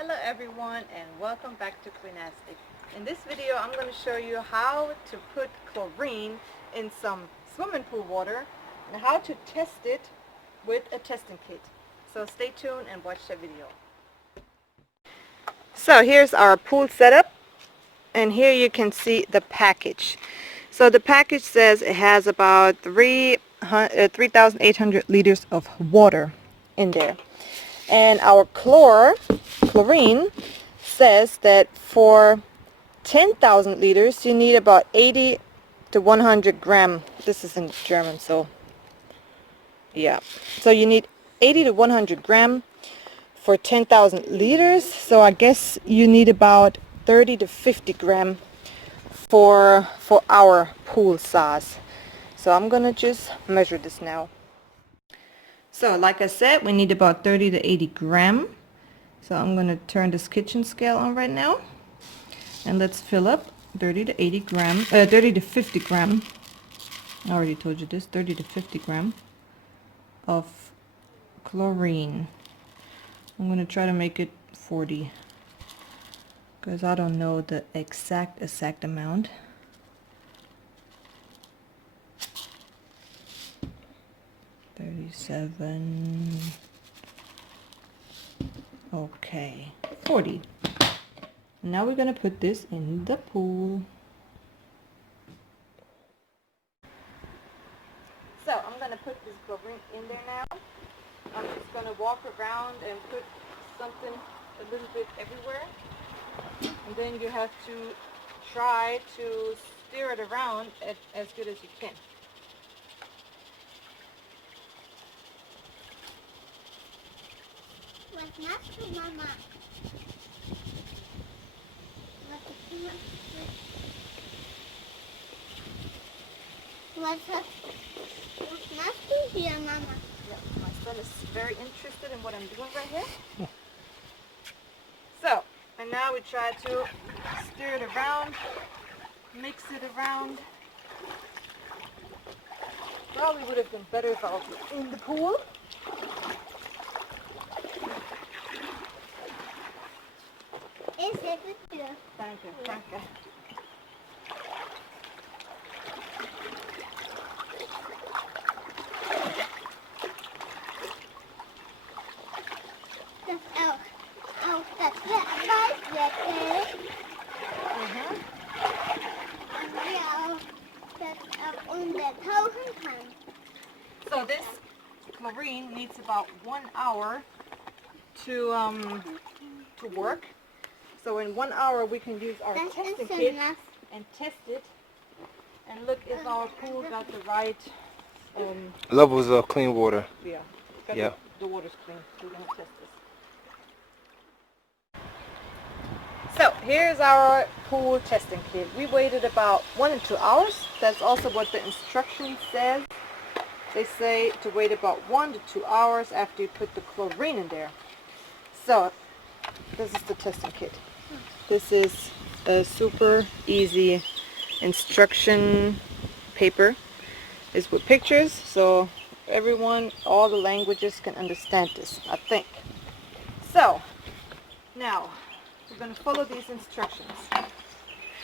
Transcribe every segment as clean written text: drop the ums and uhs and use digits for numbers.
Hello everyone and welcome back to Chlorinating. In this video I'm going to show you how to put chlorine in some swimming pool water and how to test it with a testing kit. So stay tuned and watch the video. So here's our pool setup, and here you can see the package. So the package says it has about 3,800 liters of water in there. And our chlorine says that for 10,000 liters you need about 80 to 100 gram. This is in German, so yeah. So you need 80 to 100 gram for 10,000 liters. So I guess you need about 30 to 50 gram for our pool size. So I'm gonna just measure this now. So like I said, we need about 30 to 80 gram. So I'm going to turn this kitchen scale on right now. And let's fill up 30 to 80 gram, 30 to 50 gram. I already told you this, 30 to 50 gram of chlorine. I'm going to try to make it 40. Because I don't know the exact amount. Okay, 40. Now we're gonna put this in the pool. So I'm gonna put this chlorine in there now. I'm just gonna walk around and put something a little bit everywhere, and then you have to try to stir it around as good as you can. Was machst du, Mama? Was machst du hier, Mama? Yeah, my son is very interested in what I'm doing right here. So, and now we try to stir it around, mix it around. Probably would have been better if I was in the pool. Ich helfe dir. Danke, danke. Das auch das Weißweckel. Und wir auch das auch untertauchen kann. So this chlorine needs about 1 hour to work. So in 1 hour we can use our Das testing ist so kit nass. and test it and look if our pool got the right levels of clean water. yeah, Yeah. the water's clean. So we're gonna test this. So here's our pool testing kit. We waited about 1 to 2 hours. That's also what the instruction says. They say to wait about 1 to 2 hours after you put the chlorine in there. So this is the testing kit. This is a super easy instruction paper. It's with pictures, so everyone, all the languages can understand this, I think. So now we're going to follow these instructions.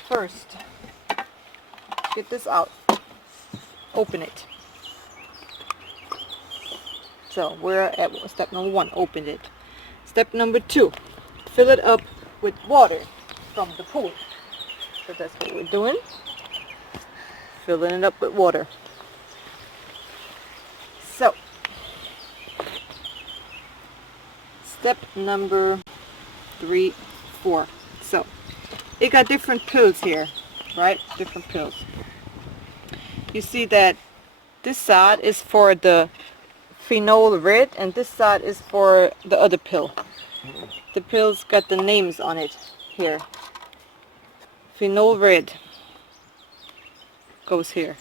First, get this out, open it. So we're at step number 1, open it. Step number 2, fill it up with water from the pool. So that's what we're doing. Filling it up with water. So, step number 3, 4. So, it got different pills here, right? Different pills. You see that this side is for the phenol red and this side is for the other pill. The pills got the names on it here. Phenol red goes here.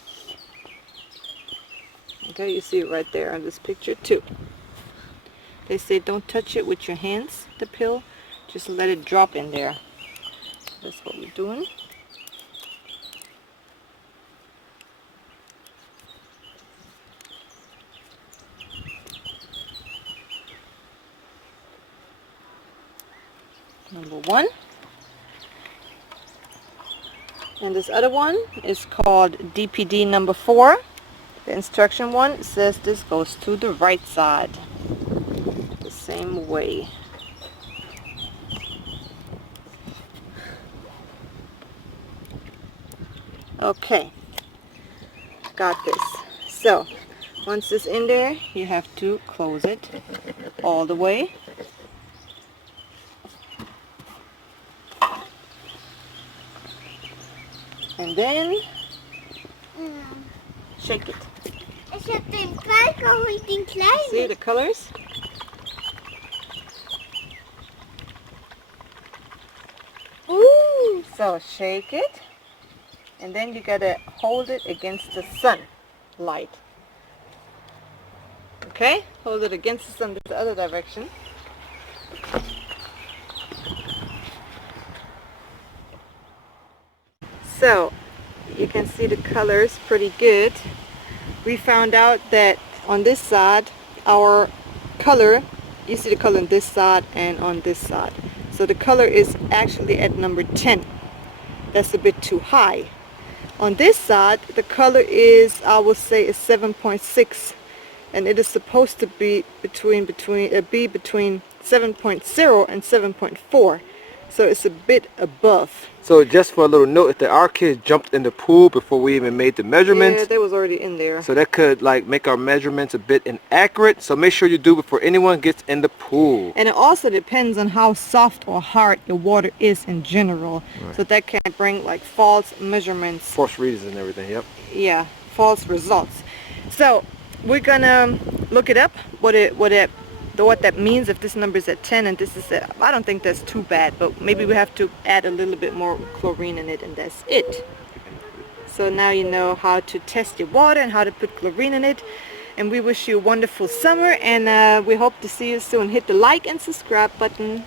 Okay, you see it right there on this picture too. They say don't touch it with your hands, the pill. Just let it drop in there. That's what we're doing. number 1. And this other one is called DPD number 4. The instruction one says this goes to the right side. The same way. Okay. Got this. So, once it's in there, you have to close it all the way. And then shake it. Ich hab den Ball geholt, den See kleinen. the colors? Ooh! So shake it, and then you gotta hold it against the sunlight. Okay? Hold it against the sun the other direction. So you can see the colors pretty good. We found out that on this side our color, you see the color on this side and on this side. So the color is actually at number 10. That's a bit too high. On this side the color is, I will say, is 7.6, and it is supposed to be between 7.0 and 7.4. So it's a bit above. So just for a little note, if our kids jumped in the pool before we even made the measurements, Yeah, they was already in there. so that could like make our measurements a bit inaccurate. So make sure you do before anyone gets in the pool. And it also depends on how soft or hard the water is in general. Right. So that can bring like false measurements. False readings and everything. Yep. Yeah, false results. So we're gonna look it up, what that means if this number is at 10 and this is at, I don't think that's too bad, but maybe we have to add a little bit more chlorine in it, and that's it. So now you know how to test your water and how to put chlorine in it. And we wish you a wonderful summer, and we hope to see you soon. Hit the like and subscribe button.